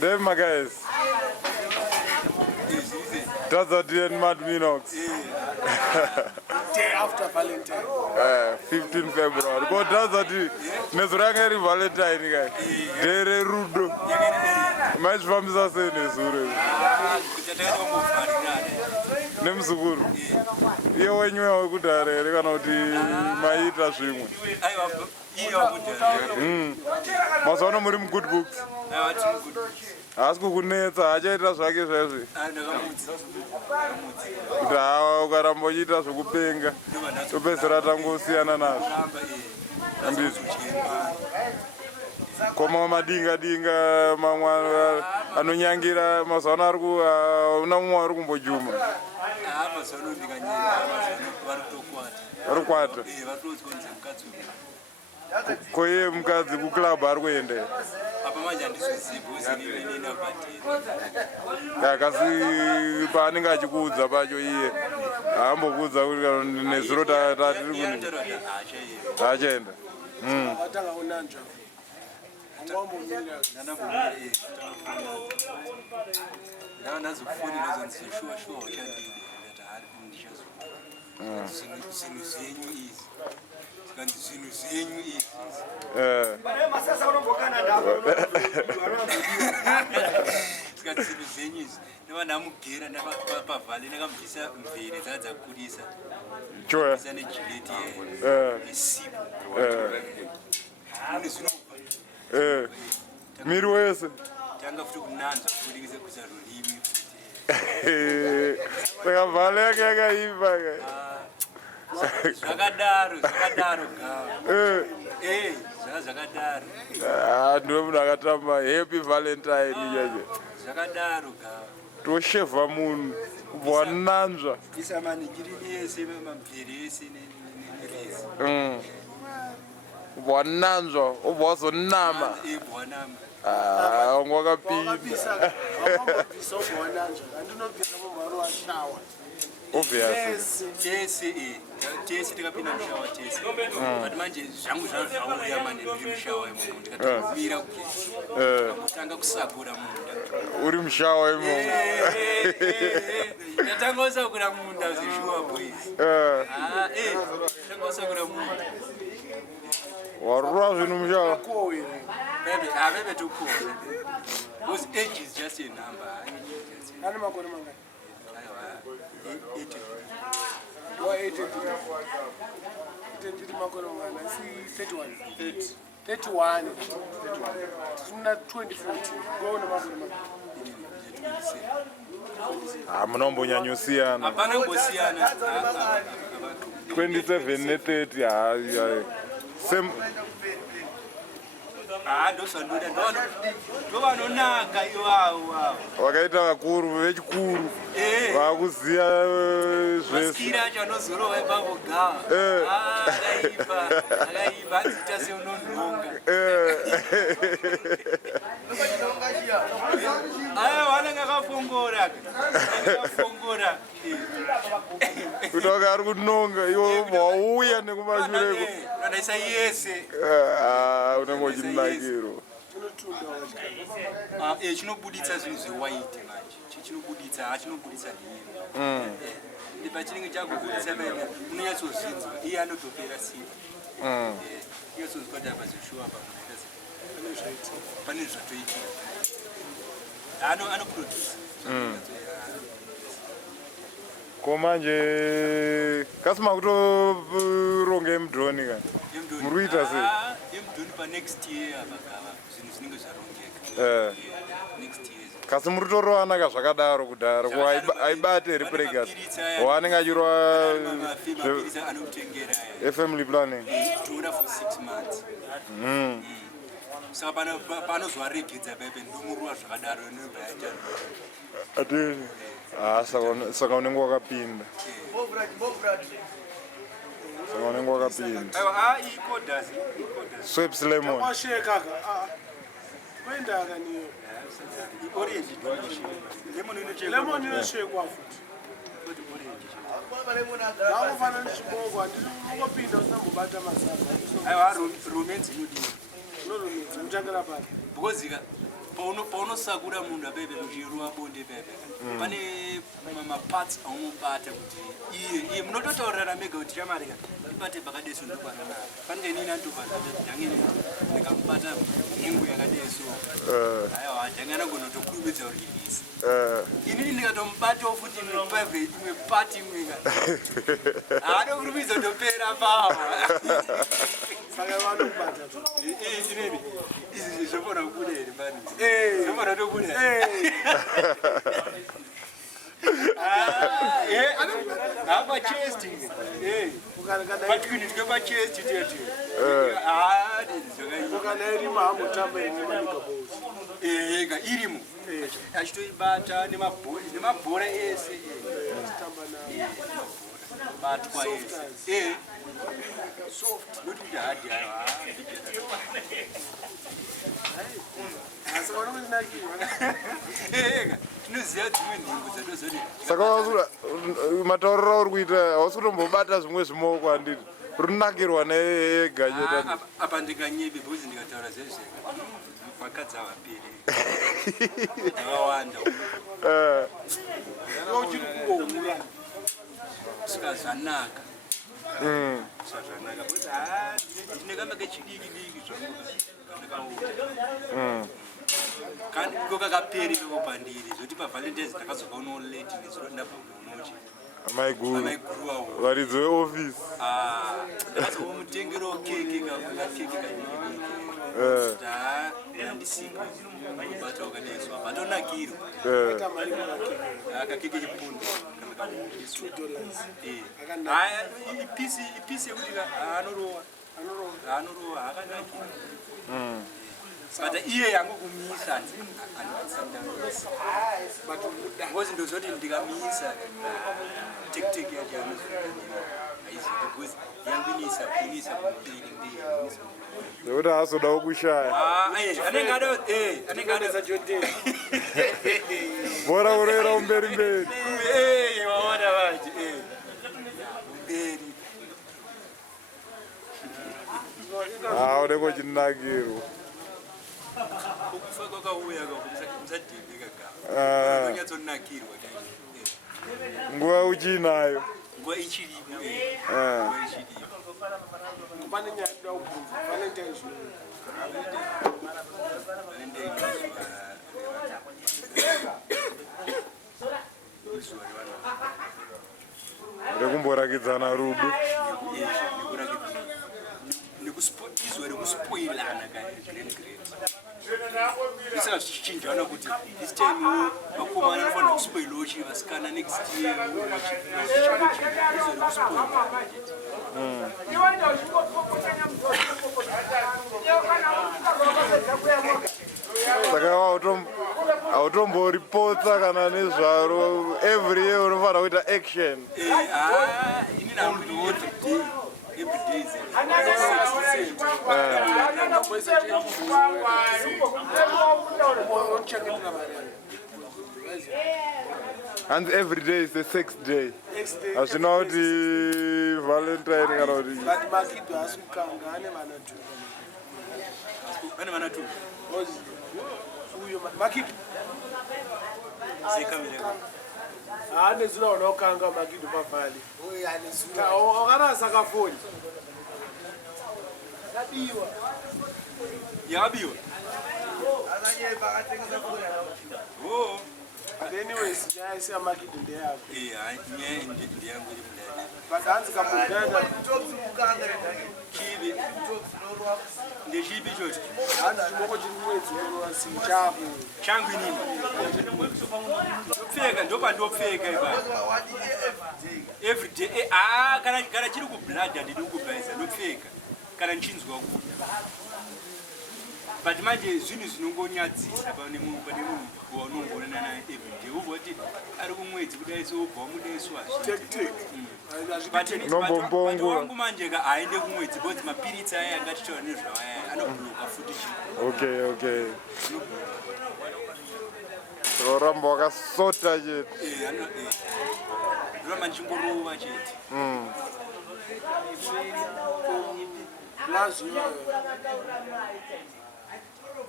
Them my guys. Dhadza and Mad Minox. Day after Valentine. 15 February. Go Dhadza Nezuranga Valentine guy. Dere Rudo. Match from Sasene Sure. Nemsuguru. Iyo wenyewe kudare rekanoti maita zvimwe. Mazono muri good books. Asi kukunetsa achaita zvake zvezvi. Kuti hawa ukaramba uchiita zvokupenga topedzisira tangosiyana nazvo. Andizvo. Koma madinga mamwe anonyangira mazuva ari una mumwe ari kumbojuma. Varikwata. Koye mukadzi kuclub ari kuenda. Kasi paanenge achikuudza pacho iye haambokuudza kuti nezuro tatiri kune achaenda. Miri wese saka vhale yake yakaipa ndo munhu akatamba happy Valentine chacho toshevha munhu kubva wananzva kubva wananzva ubva wazonama wakapinda Tese tikapinda mushawa tese. But manje zvangu zvauya manje ndiri mushawa imomo ndikatomira kugeza. Kutanga kusagura munda. Uri mushawa imomo. Ndatanga kusagura munda zvishuwa boys. Ndatanga kusagura munda. Warura zvinu mushawa. Bebe tuko. Because age is just a number. Ani makore manga. Wa 80 makore manga. Si 31. Suna 2014. Go na makore manga. Munombonyanyosiyana. Hapana ngosiyana. 27 ne 30 same. Ndosanduda ndovanonaka iwawo Wakaita vakuru vechikuru vakuziya zvese. Maskira acho anozorova ipapo gawa. Akaipa anzita seunonhonga. Vanenge akafongora. Kuti waka ari kunonga iwo wauya nekumashure. Ndaisa yese. Unenge uchinakiro. Chinobuditsa zvinhu zvewaiti manje. Chinobuditsa hino. Pachinenge chakubuditsa bebe unonyatsozvinzwa iye anotopera simba. Unyatsozwa kuti apa zvishuwa pane zvatoitika. Anoproduce. Komanje kasima kutoronge mudhoni kana muri kuita sei? Mudhoni pa next year abagava zvinhu zvinenge zvarongeka. Next year. Kasi muri torowana zvakadaro kudhara ko aibate repregas wanenge achirwa family planning toda for 6 months. Saka panozvaregedza bebe ndumurwa zvakadaro inobaita. Saka unenge wakapinda. Saka unenge wakapinda. Sweeps lemon. Lemon inoshekwa futhi. Akufana neshibongo andinokupinda usambobata masaza. Romance inodini. No romance, mchangela pale. Because paunosakura munhu abebe muchiruwa bonde bebe pane maparts aunobata kuti iye munototaurira mega kuti chamarika ibate pakadeso ndokwanana pange nini andobvanyange ndikamubata nhengo yakadeso aiwa ndangana gonotokurumidza kurivisa inini ndikatomubatawo futi imwe pati imwe haado kurumidza kutopera pava saka vanobata inini izvi zvofana kuderi bani zvofana tokuderi apa chest patwinitwe pachest tete ukanairima hamutamba inemanikabos ega irimo achitoibata nemabhora ese batwa ese soft not kuti hadi asi vanokutinakira tinoziva dzimwe nhengo dzatozoti saka matauriro uri kuita hausi kutombobata zvimwe zvimoko handiti rinakirwa neega chete apa ndinganyebe bhozi ndikataura zvezvega vakadzi havaperi avawanda uchiri kungohura kusvika zvanaka kuti ndinekamba kechidiki diki zvangu kakaperi kako pandiri zvoti pavalentines ndakazoka uno late nezuro ndabva unochi amaiguruwawo varidzi veofisi ndakazoka mutengero keke kakeke kadiki andisipa kubata wakadeswa batonakirwa kakeke chipunda ipisi yekuti anorowa akanakira saka iye yangu kumisa because ndozoti ndikamisa tekiteki yacho yangu inisa kumbiri zekuti hazodawo kushaya anenge adazajondera bora uroera umberi mberi waona vachi mberi unenge uchinakirwa ukufa kwakauya musadhindika gava nonyatsonakirwa nguva uchinayo nguva ichiripo pane nyaya inoda kubvunza valentine zvino rekumborakidzana rudo izuva rekuspoilana isaka zvichichinjana kuti this time vakomana anofanira kuspoilawo chii vasikana next year saka hautomboripotsa kana nezvaro every year unofanira kuita action ini namudiwoti every day and every day is the sixth day hazvina kuti valentine kana kuti but makido haasi kukanga ane vana tu uyo makido haane zura unaokanga makido pavhali wakarasa kafoni yabiwa yabiwa but anyways nyaya isi yamakido ndeyako ndeyangu but hanzi kamudada kivi ndechipi choti hanzi chimoko chiri mwedzi unorova si chako changu inini ndopfeka ndopandopfeka ipa everyday kana chiri kubladha ndidi kukubhaisa ndopfeka kana nchinzwa kuda but manje zvinhu zvinongonyadzisa pane munhu waunongoonana naye everyday ubva kuti ari kumwedzi kudaiso ubva wamudaiswa Nombombo wangu manje ka aende kumwedzi because mapiritsi aya angatichaura nezvawaya anobloka futi okay roramba wakasota chete roramba ndichingorova chete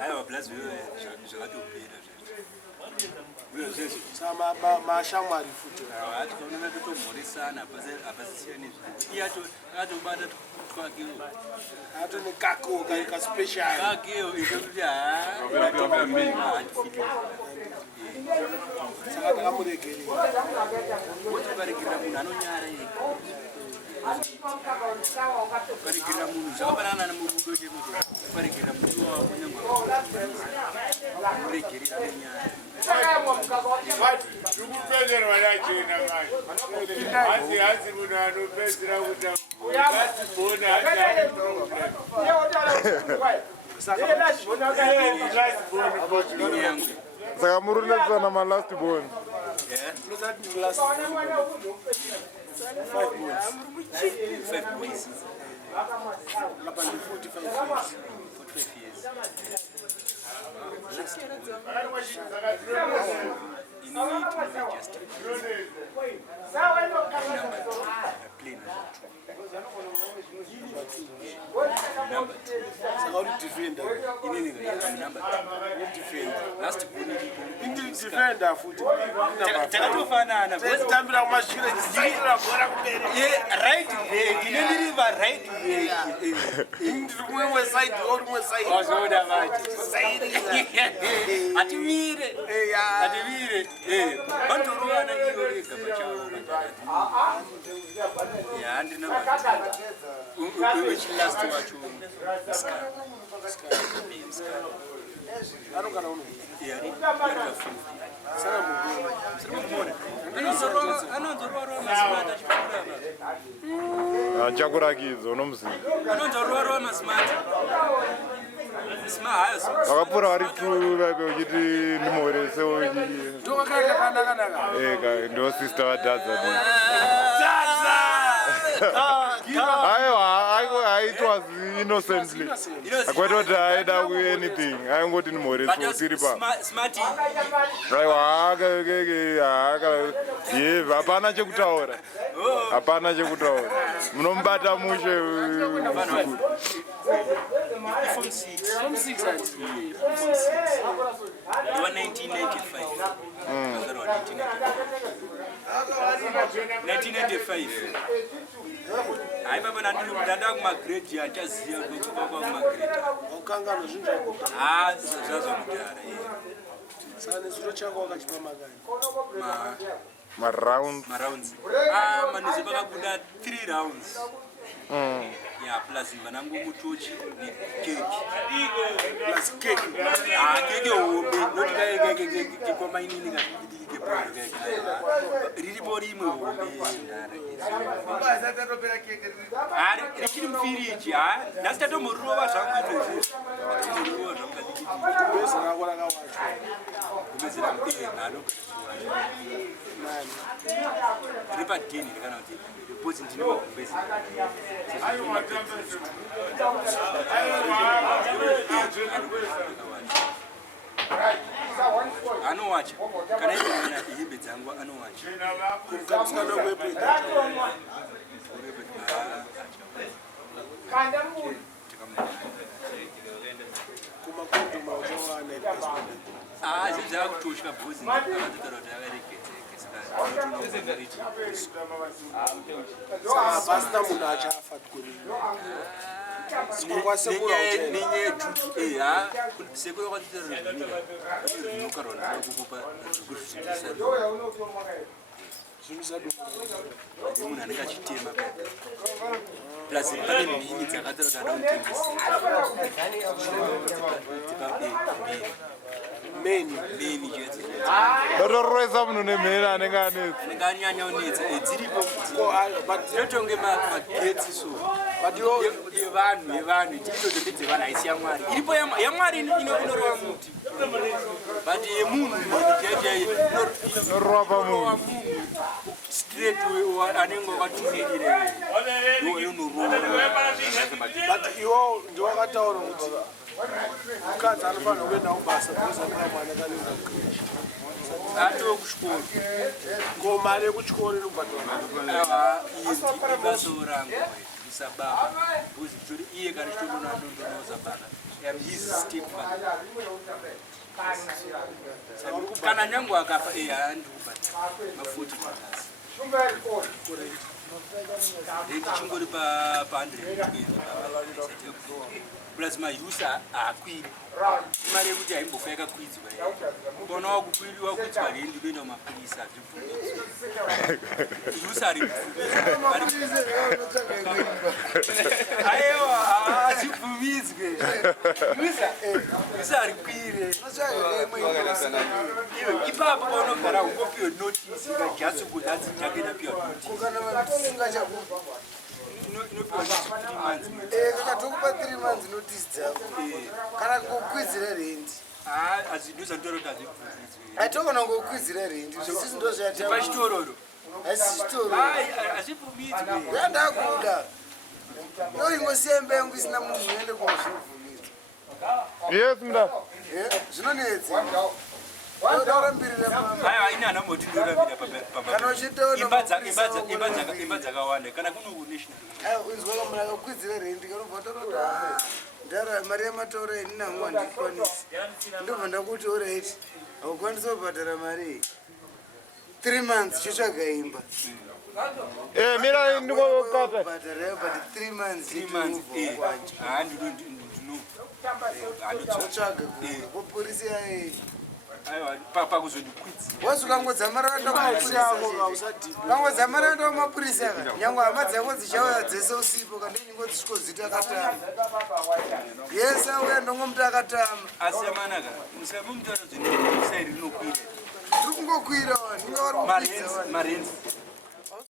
Aiwa blazi wewe zvakatopera zvese. Sama mashamwari futi. Ati kaona totomhoresana apasisiyana nezvino. Iye atobata twakewo. Atone kako ka special. Kakewo ikuti atoka mbima atifiti. Saka takamuregerera. Wotokaregerera munhu anonyara ega. Ukaregerera munhu zvakafanana nemurudo chemuto. Ukaregerera muti wako muregerera nenyaya. Ndikupengerwa nachena manje. Hasi munhu anopedzera kuti ngatibhona Saka murunetsana malast born. Defender futhi. Takatofanana. Tambira kumashire dzisaira bora kumberi. Right leg, inendiriva right leg. Ndiri kumwe side or kumwe side. Wazoda manje. Side. Atimire. Atimire. Banturuwana iyo rega pachawo. Ya ndina manje. Which last wacho. Anongana uno. Yari. Sana mugona. Sirimubona. Anonzorwa masimata chipura. Achakurakidzo unomuziva. Anonzorwa masimata. Smiles. Vakapura vari like uchiti ndimhoresewo Tokakaka kanaka. ega ndo sister vaDhadza. I was innocently. Akwete kuti aida anything. Aingoti ndimhoresewo tiri pa. Smarty. Aiwa hapana chekutaura. Hapana chekutaura. Munomubata mushe. From 6. From 6 and You were 1995. 1995. I baba ndanda kumagrade achaziya kuchikwa kumagrade. okangano zvinhu Zvazomudara. saka nezuro chako wakachipa makani Marounds. Manuzi vakabuda 3 rounds. Yeah, plus vanangu mutochi nekeki. plus cake Keke hombe noti kekoma inini kadiki bhora riripo rimwe hombe richiri mufiriji nhasi tatomborova zvangu izvozvo tomborova zvangu kadiki besa rako rakawachwa kumezera riri padheni rikana kuti bhodzi ndine magumbezi anowacha kana iona hembe dzangu anowacha kumukamisika nokwepeta kumakondoma uchawana zvi zvakutosha bhozi akatotaura kuti avareketekesaa pasina munhu achafa sekuru kwatitaurinokarwanakukupa zvekuzvizivisa munhu anenge achitema plus pane mhini dzakataura kuti ada kutengesa meni chete Ndotorwesa munhu nemheni anenge anetsa. anenge anyanya unetsa dziripo dzinotonge magetsi so yevanhu tiritoto ndedzevanhu haisi yamwari iripo yamwari inorova muti but yemunhu Inorova pamunhu. straight anenge wakatumirire yonorova but iwo ndiwakataura kuti mukadzi anofanira kuenda kubasa because anova mwana kanenga kukireshi atoo kuchikoro ngomari yekuchikoro inobhadhara ibaso rangu isababa bcause iye kana chitondonanondonosababa am his stepfather. Kana nyangu akafa handikubata ma40 chingori pa 100 plus maHughes akwiri mari yekuti haimbofa yakakwidzwa bona wakukwiriwa kudzwa rendi kuenda mapurisa Hughes ari aiwa azibvumidzwe Hughes ari kwire ipapo paunogara ungopiwe notice ikajasi kudatsi chakenda piwa notice inopiwa 3 months kakatokupa 3 months notice dzako kana kukwizira rendi azviduza ndoroti azvibvumidzwe atokona ngokwizira rendi zvisisi ndo pachitororo asitoro azvibvumidzwe yandakuda yoingosiembe yangu isina munhu unoende kuzvibvumidza Yes, mda. zvinonetsa aina moti ndorambira imba dzakawanda kana kuno national unzwa kamuna kakwizira rendi kanobva toroda ndara mari yamatauro enina hangu handikwanisi ndobva ndakuti orit haukwanisi kubhadhara mari 3 months chotsvaga imba Mira ndikokata. bhadhara yo but 3 months chotsvaga kupolisi yae pakuzondikwidzi wasukangodzamara enda kangodzamara enda kumapurisa nyangwe hama dzako dzichauya dzese usipo kandinyingo dzisvikozita akatama yese auya ndongomuti akatama asi yamanaka musamumutaura zvinsairi rinokwira tiri kungokwira ndinga vari kukwidza marenzi